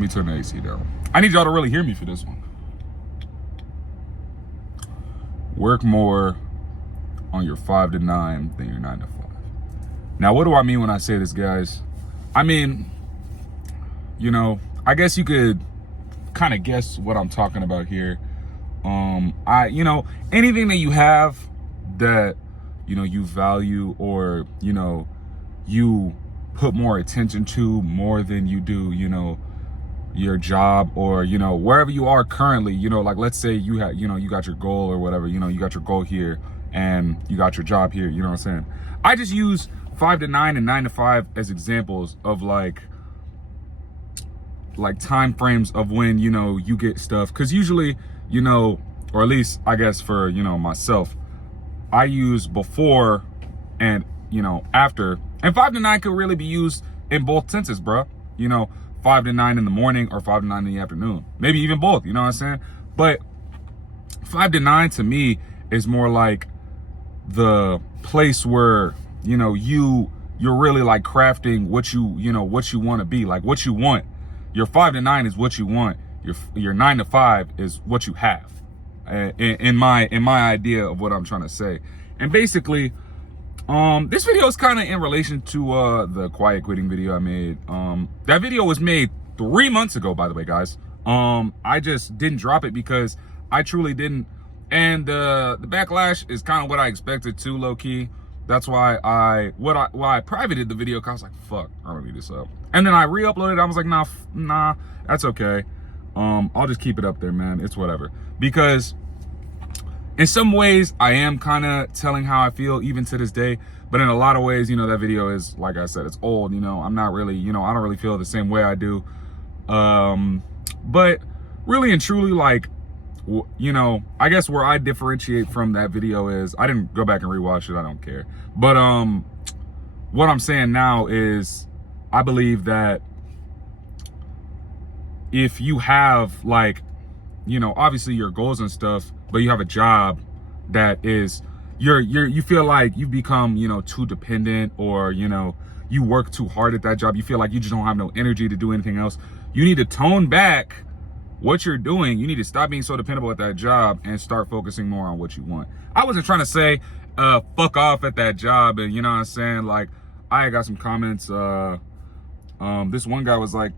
Let me turn the AC down. I need y'all to really hear me for this one. Work more on your 5 to 9 than your 9 to 5. Now, what do I mean when I say this, guys? I mean, you know, I guess you could kind of guess what I'm talking about here. You know, anything that you have that, you know, you value, or, you know, you put more attention to more than you do, you know, your job, or, you know, wherever you are currently, you know, like, let's say you have, you know, you got your goal or whatever, you know, you got your goal here and you got your job here, you know what I'm saying? I just use 5 to 9 and 9 to 5 as examples of like time frames of when, you know, you get stuff. Because usually, you know, or at least I guess for, you know, myself, I use before and, you know, after. And 5 to 9 could really be used in both senses, bro. You know, 5 to 9 in the morning or 5 to 9 in the afternoon. Maybe even both, you know what I'm saying? But 5 to 9 to me is more like the place where, you know, you're really like crafting what you know, what you want to be, like what you want. Your 5 to 9 is what you want. Your 9 to 5 is what you have. In my idea of what I'm trying to say. And basically, this video is kind of in relation to the quiet quitting video I made. That video was made 3 months ago, by the way, guys. I just didn't drop it because I truly didn't. And the backlash is kind of what I expected to, low key. That's why I privated the video, because I was like, fuck, I don't need this up. And then I re-uploaded it. I was like, nah, that's okay. I'll just keep it up there, man. It's whatever. Because in some ways, I am kind of telling how I feel even to this day. But in a lot of ways, you know, that video is, like I said, it's old. You know, I'm not really, you know, I don't really feel the same way I do. But really and truly, like, you know, I guess where I differentiate from that video is, I didn't go back and rewatch it. I don't care. But what I'm saying now is, I believe that if you have, like, you know, obviously your goals and stuff, but you have a job that is, you feel like you've become, you know, too dependent, or, you know, you work too hard at that job, you feel like you just don't have no energy to do anything else, you need to tone back what you're doing. You need to stop being so dependable at that job and start focusing more on what you want. I wasn't trying to say fuck off at that job, and, you know what I'm saying, like, I got some comments. This one guy was like,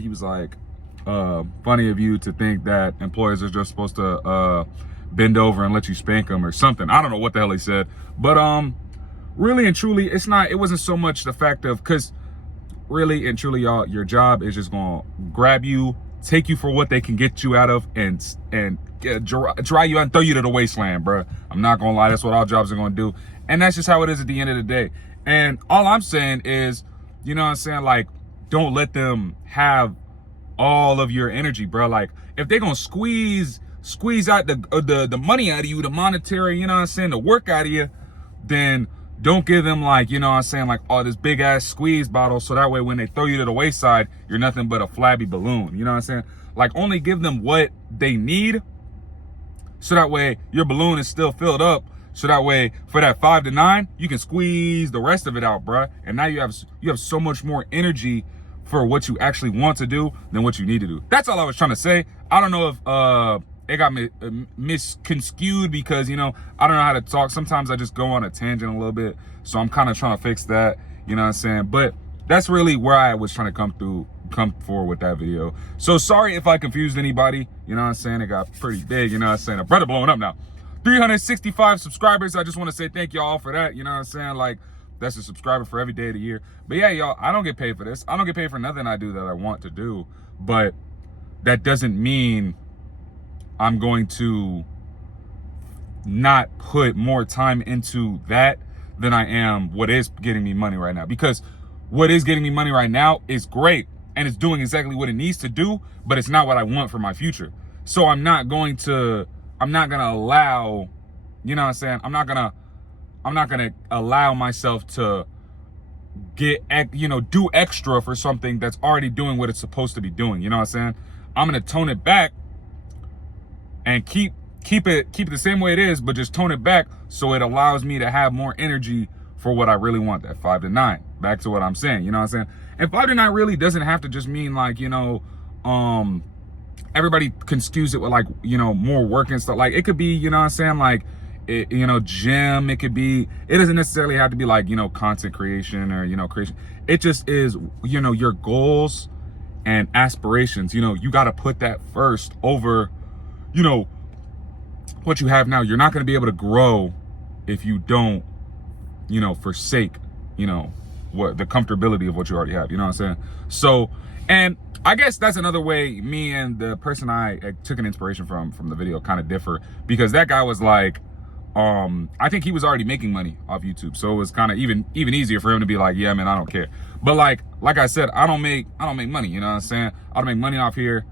he was like, funny of you to think that employers are just supposed to bend over and let you spank them or something. I don't know what the hell he said, but really and truly, it wasn't so much the fact of, because really and truly, y'all, your job is just gonna grab you, take you for what they can get you out of, and dry you out and throw you to the wasteland, bro. I'm not gonna lie, that's what all jobs are gonna do, and that's just how it is at the end of the day. And all I'm saying is, you know what I'm saying, like, don't let them have all of your energy, bro. Like, if they're gonna squeeze out the money out of you, the monetary, you know what I'm saying, the work out of you, then don't give them, like, you know what I'm saying, like, oh, this big ass squeeze bottle, so that way when they throw you to the wayside, you're nothing but a flabby balloon. You know what I'm saying? Like, only give them what they need, so that way your balloon is still filled up, so that way for that 5 to 9, you can squeeze the rest of it out, bruh. And now you have so much more energy for what you actually want to do than what you need to do. That's all I was trying to say. I don't know if it got misconstrued, because, you know, I don't know how to talk. Sometimes I just go on a tangent a little bit, so I'm kind of trying to fix that, you know what I'm saying? But that's really where I was trying to come forward with that video. So sorry if I confused anybody, you know what I'm saying? It got pretty big, you know what I'm saying? A brother blowing up now. 365 subscribers. I just want to say thank y'all for that, you know what I'm saying? Like, that's a subscriber for every day of the year. But yeah, y'all, I don't get paid for this. I don't get paid for nothing I do that I want to do. But that doesn't mean I'm going to not put more time into that than I am what is getting me money right now. Because what is getting me money right now is great, and it's doing exactly what it needs to do, but it's not what I want for my future. So I'm not gonna allow, you know what I'm saying, I'm not gonna allow myself to do extra for something that's already doing what it's supposed to be doing. You know what I'm saying? I'm gonna tone it back and keep it the same way it is, but just tone it back so it allows me to have more energy for what I really want, that 5 to 9. Back to what I'm saying, you know what I'm saying? And 5 to 9 really doesn't have to just mean, like, you know, everybody confuse it with like, you know, more work and stuff. Like it could be, you know what I'm saying, like it, you know, gym. It could be, it doesn't necessarily have to be like, you know, content creation or, you know, creation. It just is, you know, your goals and aspirations. You know, you got to put that first over, you know, what you have now. You're not going to be able to grow if you don't, you know, forsake, you know, what the comfortability of what you already have. You know what I'm saying? So, and I guess that's another way me and the person I took an inspiration from the video kind of differ, because that guy was like, I think he was already making money off YouTube, so it was kind of even easier for him to be like, yeah, man, I don't care. But like I said, I don't make money. You know what I'm saying? I don't make money off here.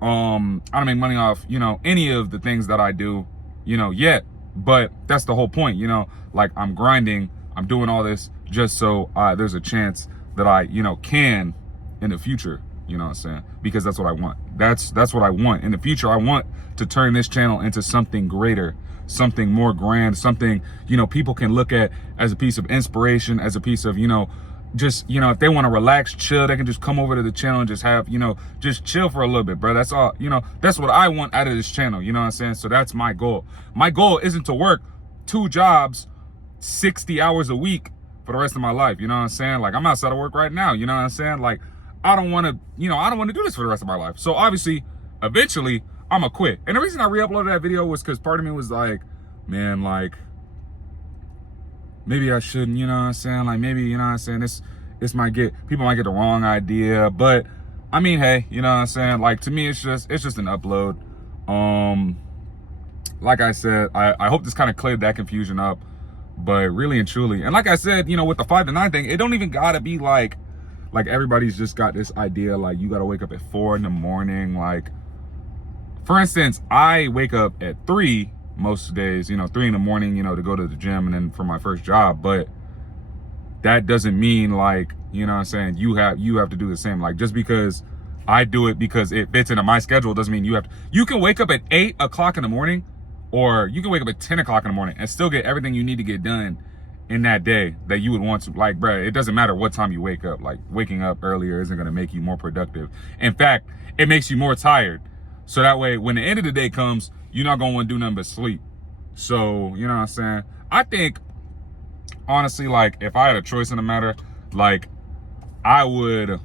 I don't make money off, you know, any of the things that I do, you know, yet. But that's the whole point, you know. Like I'm grinding, I'm doing all this just so there's a chance that I, you know, can in the future. You know what I'm saying? Because that's what I want. That's what I want in the future. I want to turn this channel into something greater, something more grand, something, you know, people can look at as a piece of inspiration, as a piece of, you know, just, you know, if they want to relax, chill, they can just come over to the channel and just have, you know, just chill for a little bit, bro. That's all, you know, that's what I want out of this channel. You know what I'm saying? So that's my goal. My goal isn't to work 2 jobs, 60 hours a week for the rest of my life. You know what I'm saying? Like I'm outside of work right now. You know what I'm saying? Like I don't want to, you know, I don't want to do this for the rest of my life. So obviously, eventually, I'm gonna quit. And the reason I re-uploaded that video was because part of me was like, man, like, maybe I shouldn't, you know what I'm saying? Like, maybe, you know what I'm saying? This might get, people might get the wrong idea. But, I mean, hey, you know what I'm saying? Like, to me, it's just an upload. Like I said, I hope this kind of cleared that confusion up. But really and truly, and like I said, you know, with the 5 to 9 thing, it don't even gotta be like everybody's just got this idea, like you gotta wake up at 4 in the morning. Like, for instance, I wake up at 3 most days, you know, 3 in the morning, you know, to go to the gym and then for my first job. But that doesn't mean like, you know what I'm saying, you have to do the same. Like just because I do it because it fits into my schedule doesn't mean you have to. You can wake up at 8 o'clock in the morning, or you can wake up at 10 o'clock in the morning and still get everything you need to get done in that day that you would want to. Like, bruh, it doesn't matter what time you wake up. Like, waking up earlier isn't gonna make you more productive. In fact, it makes you more tired. So that way, when the end of the day comes, you're not gonna wanna do nothing but sleep. So, you know what I'm saying? I think, honestly, like, if I had a choice in the matter, like, I would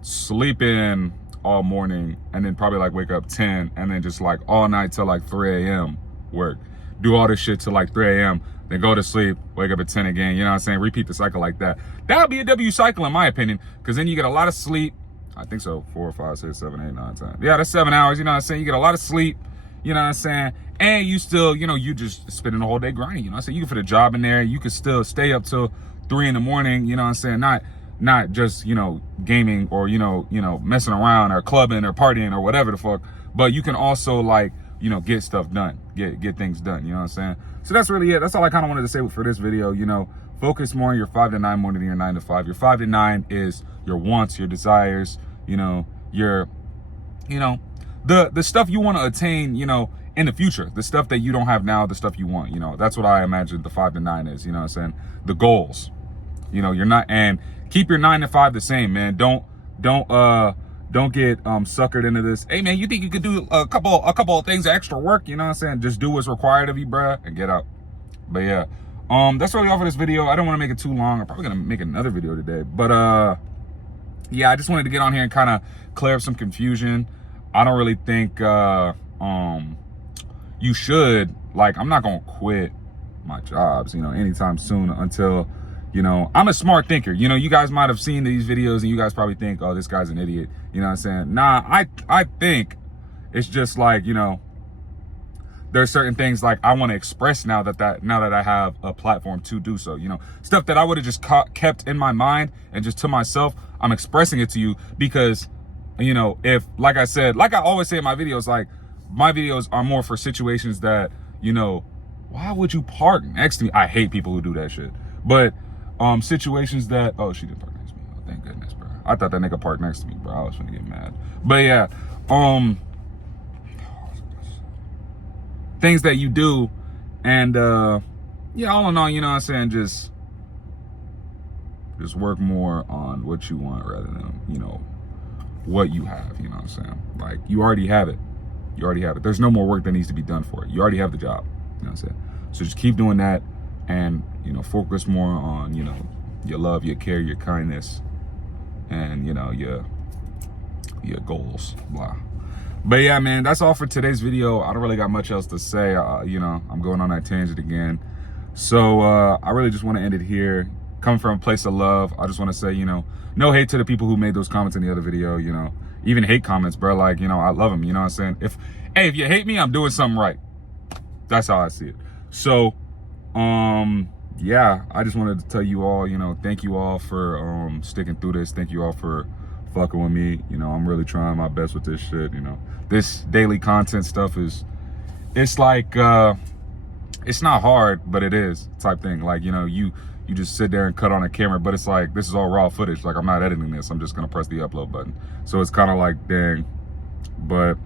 sleep in all morning and then probably like wake up 10 and then just like all night till like 3 a.m. work. Do all this shit till like 3 a.m. then go to sleep, wake up at 10 again, you know what I'm saying? Repeat the cycle like that. That would be a W cycle in my opinion, because then you get a lot of sleep. I think so, 4, 5, 6, 7, 8, 9, 10. Yeah, that's 7 hours, you know what I'm saying? You get a lot of sleep, you know what I'm saying? And you still, you know, you just spending the whole day grinding, you know what I'm saying? You can fit a job in there, you could still stay up till 3 in the morning, you know what I'm saying? Not just, you know, gaming or, you know, messing around or clubbing or partying or whatever the fuck, but you can also like, you know, get stuff done, get things done, you know what I'm saying? So that's really it. That's all I kind of wanted to say for this video. You know, focus more on your 5 to 9 more than your 9 to 5. Your 5 to 9 is your wants, your desires, you know, your, you know, the stuff you want to attain, you know, in the future, the stuff that you don't have now, the stuff you want, you know, that's what I imagine the 5 to 9 is, you know what I'm saying? The goals, you know, you're not, and keep your 9 to 5 the same, man. Don't get suckered into this. Hey man, you think you could do a couple of things of extra work, you know what I'm saying? Just do what's required of you, bruh, and get out. But yeah, that's really all for this video. I don't want to make it too long. I'm probably gonna make another video today, but yeah, I just wanted to get on here and kind of clear up some confusion. I don't really think you should, like, I'm not gonna quit my jobs, you know, anytime soon until, you know, I'm a smart thinker. You know, you guys might have seen these videos and you guys probably think, oh, this guy's an idiot. You know what I'm saying? Nah, I think it's just like, you know, there's certain things like I want to express now that I have a platform to do so. You know, stuff that I would have just kept in my mind and just to myself, I'm expressing it to you because, you know, if, like I said, like I always say in my videos, like my videos are more for situations that, you know, why would you park next to me? I hate people who do that shit. But situations that, oh, she didn't park next to me. Oh, thank goodness, bro. I thought that nigga parked next to me, bro. I was gonna get mad. But yeah, things that you do, and yeah, all in all, you know what I'm saying, just work more on what you want rather than, you know, what you have, you know what I'm saying? Like, you already have it. You already have it. There's no more work that needs to be done for it. You already have the job, you know what I'm saying? So just keep doing that and, you know, focus more on, you know, your love, your care, your kindness, and, you know, your goals, blah. But yeah, man, that's all for today's video. I don't really got much else to say. You know, I'm going on that tangent again. So I really just want to end it here. Coming from a place of love, I just want to say, you know, no hate to the people who made those comments in the other video, you know, even hate comments, bro. Like, you know, I love them, you know what I'm saying? If you hate me, I'm doing something right. That's how I see it. So, yeah, I just wanted to tell you all, you know, thank you all for sticking through this. Thank you all for fucking with me. You know, I'm really trying my best with this shit. You know, this daily content stuff it's like it's not hard, but it is type thing. Like, you know, you just sit there and cut on a camera, but it's like, this is all raw footage. Like, I'm not editing this. I'm just gonna press the upload button. So it's kind of like, dang. But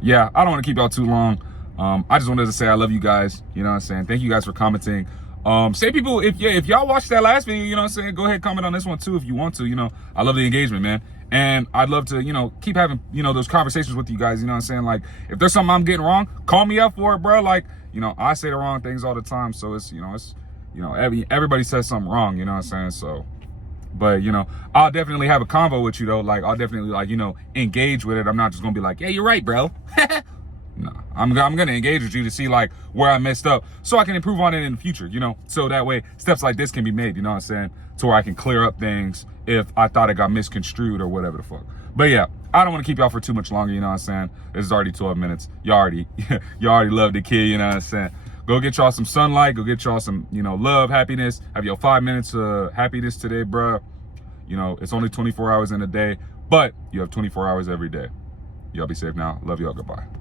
yeah, I don't want to keep y'all too long. I just wanted to say I love you guys. You know what I'm saying? Thank you guys for commenting. Say people, if y'all watched that last video, you know what I'm saying, go ahead, comment on this one too if you want to. You know, I love the engagement, man. And I'd love to, you know, keep having, you know, those conversations with you guys. You know what I'm saying? Like, if there's something I'm getting wrong, call me up for it, bro. Like, you know, I say the wrong things all the time. So it's, you know, everybody says something wrong, you know what I'm saying? So, but, you know, I'll definitely have a convo with you though. Like, I'll definitely, like, you know, engage with it. I'm not just gonna be like, yeah, you're right, bro. No, I'm gonna engage with you to see like where I messed up so I can improve on it in the future, you know, so that way steps like this can be made, you know what I'm saying, to where I can clear up things if I thought it got misconstrued or whatever the fuck. But yeah, I don't want to keep y'all for too much longer, you know what I'm saying? This is already 12 minutes. Y'all already love the kid, you know what I'm saying? Go get y'all some sunlight, go get y'all some, you know, love, happiness. Have your 5 minutes of happiness today, bruh. You know, it's only 24 hours in a day, but you have 24 hours every day. Y'all be safe now. Love y'all. Goodbye.